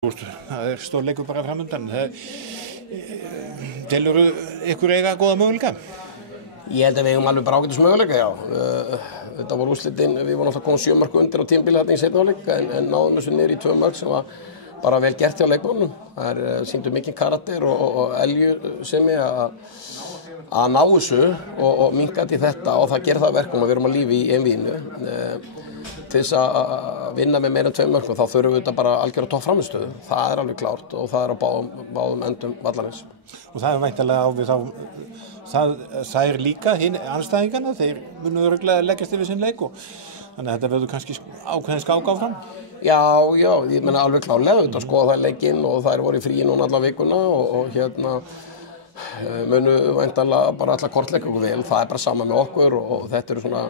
Það stórleikur bara framundan. Telurðu ykkur eiga góða möguleika? Ég held að við eigum alveg bara ágætis möguleika, já. Þetta voru úrslitin, við vorum alltaf komið 7 mörk undir á tímabili þarna í seinni hálfleik en náðum þessu niður í 2 mörk sem var bara vel gert hjá leikmönnum. Það sýndu mikinn karakter og elju að ná þessu og minkandi þetta og það gerir það verkum að við erum að lífi í einvíðinu. Til þess að vinna með meira en 2 mörkum þá þurfum við þetta bara algjör að topp framistöðu. Það alveg klárt og það á báðum endum vallarins. Og það væntanlega á við þá, það líka hinn andstæðingarna, þeir munu örugglega leggjast yfir sinn leik og þannig að þetta verður kannski ákveðin skák áfram. Já, ég meina alveg klárlega auðvitað skoða það leikinn og þær voru í fríi núna alla vikuna og munu væntanlega bara alla kortleika okkur vel. Það bara sama með okkur og þetta eru svona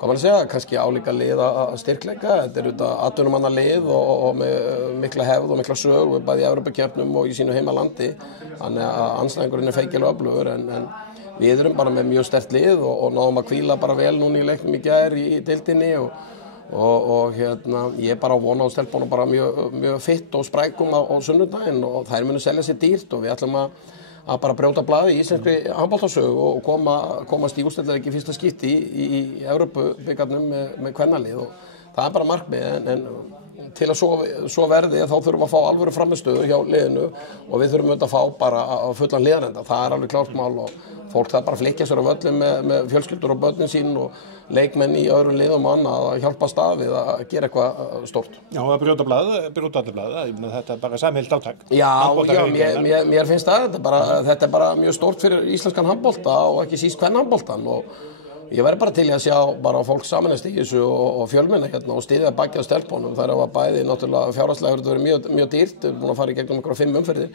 hvað maður að segja, kannski álíka lið að styrkleika. Þetta eru atvinnumanna lið og með mikla hefð og mikla sög og bæði í Evrópukeppnum og í sínu heimalandi. Þannig að andstæðingurinn feikilega öflugur en við erum bara með mjög sterkt lið og náðum að hvíla bara vel núna í leiknum í gær í deildinni og ég bara vona á stelpunum bara mjög fitt og sprækum á sunnudaginn og þær munu selja sér dýrt og við ætlum að bara brjóta blaði í íslenskri handboltasögu og komast í úrslitaleik í fyrsta skipti í Evrópubikarnum með kvennalið og það bara markmið en til að svo verði þá þurfum við að fá alvöru framistöðu hjá liðinu og við þurfum að fá bara fullan liðarenda. Það alveg klárt mál og fólk það bara flikkja sér á völlum með fjölskyldur og börnin sín og leikmenn í öðrum liðum og annað að hjálpa stað við að gera eitthvað stórt. Já, að brjóta allir blaðið, þetta bara samheilt átak. Já, mér finnst þetta bara mjög stórt fyrir íslenskan handbolta og ekki síst kvennahandboltan og ég verði bara til í að sjá bara fólk samanast í þessu og fjölmenna og styðja bakið á stelpunum. Það var bæði náttúrulega fjárhagslega hefur þetta verið mjög dýrt, við erum búin að fara í gegnum einhverja 5 umferðir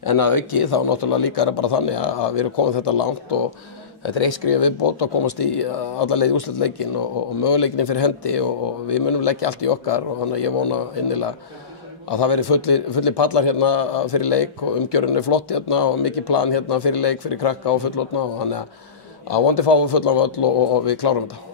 en að auki þá náttúrulega líka bara þannig að við erum komið þetta langt og þetta eitt skrif viðbót að komast í alla leið í úrslitaleikin og möguleikinni fyrir hendi og við munum leggja allt í okkar og þannig að ég vona innilega að það veri fullir pallar hérna fyrir leik og umgjörðin flott hérna og mikið plan hérna fyrir leik fyrir krakka og fullorðna og þannig að vonandi fáum við fullan völl og við klárum þetta.